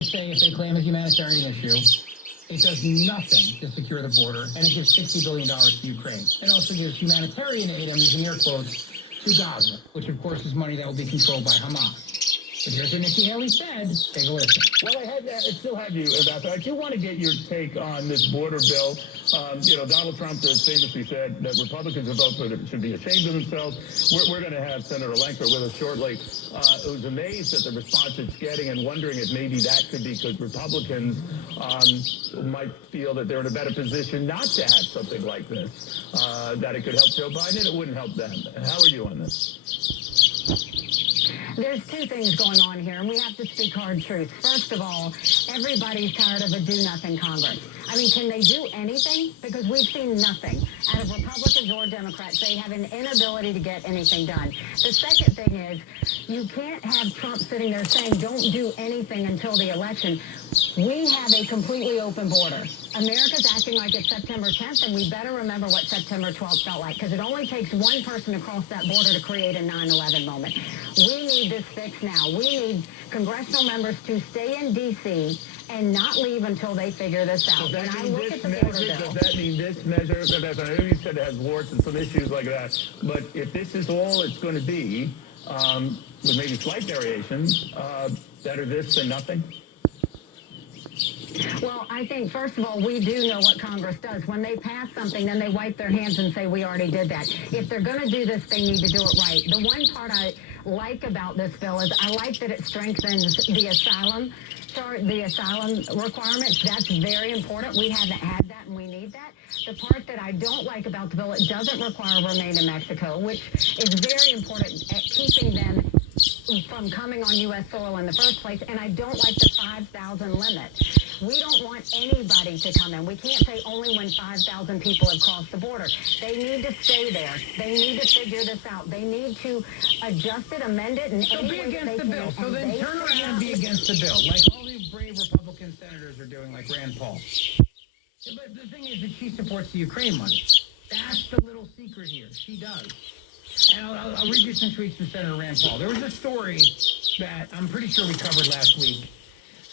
Say if they claim a humanitarian issue, it does nothing to secure the border, and it gives $60 billion to Ukraine. It also gives humanitarian aid, I'm using air quotes, to Gaza, which of course is money that will be controlled by Hamas. But here's what Nikki Haley said. Take a listen. Well, I still have you, Ambassador. I do want to get your take on this border bill. Donald Trump has famously said that Republicans who vote for it should be ashamed of themselves. We're going to have Senator Langford with us shortly, who's amazed at the response it's getting and wondering if maybe that could be because Republicans might feel that they're in a better position not to have something like this, that it could help Joe Biden and it wouldn't help them. How are you on this? There's two things going on here, and we have to speak hard truth. First of all, everybody's tired of a do-nothing Congress. I mean, can they do anything? Because we've seen nothing out of Republicans or Democrats. They have an inability to get anything done. The second thing is you can't have Trump sitting there saying don't do anything until the election. We have a completely open border. America's acting like it's September 10th, and we better remember what September 12th felt like, because it only takes one person to cross that border to create a 9/11 moment. We need this fixed now. We need congressional members to stay in D.C. and not leave until they figure this out. Does that mean this measure, I know you said it has warts and some issues like that, but if this is all it's going to be, with maybe slight variations, better this than nothing? Well, I think, first of all, we do know what Congress does. When they pass something, then they wipe their hands and say, we already did that. If they're going to do this, they need to do it right. The one part I like about this bill is I like that it strengthens the asylum requirements. That's very important. We haven't had that, and we need that. The part that I don't like about the bill, it doesn't require remain in Mexico, which is very important at keeping them from coming on U.S. soil in the first place, and I don't like the 5,000 limit. We don't want anybody to come in. We can't say only when 5,000 people have crossed the border. They need to stay there. They need to figure this out. They need to adjust it, amend it, and so be against the bill. So then turn around and be against the bill, like all these brave Republican senators are doing, like Rand Paul. But the thing is that she supports the Ukraine money. That's the little secret here. She does. And I'll read you some tweets from Senator Rand Paul. There was a story that I'm pretty sure we covered last week.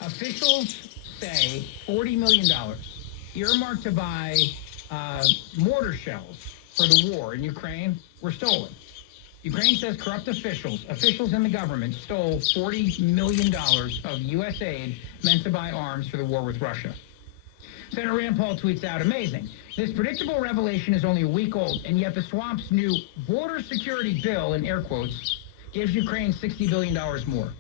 Officials say $40 million earmarked to buy mortar shells for the war in Ukraine were stolen. Ukraine says corrupt officials in the government stole $40 million of U.S. aid meant to buy arms for the war with Russia. Senator Rand Paul tweets out, amazing. This predictable revelation is only a week old, and yet the swamp's new border security bill, in air quotes, gives Ukraine $60 billion more.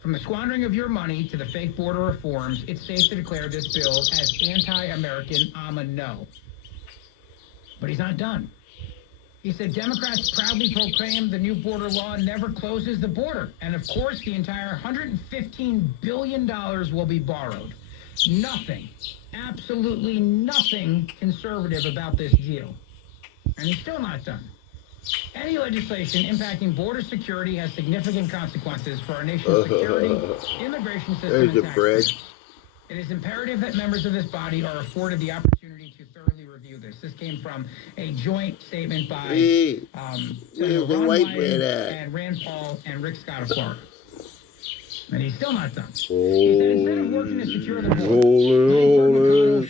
From the squandering of your money to the fake border reforms, it's safe to declare this bill as anti-American. I'm a no. But he's not done. He said Democrats proudly proclaim the new border law never closes the border. And of course, the entire $115 billion will be borrowed. Nothing, absolutely nothing conservative about this deal. And he's still not done. Any legislation impacting border security has significant consequences for our nation's security, immigration system, and taxes. It is imperative that members of this body are afforded the opportunity to thoroughly review this. This came from a joint statement by Senator Ron Wyden and Rand Paul and Rick Scott of Florida. And he's still not done. He said instead of working to secure the border,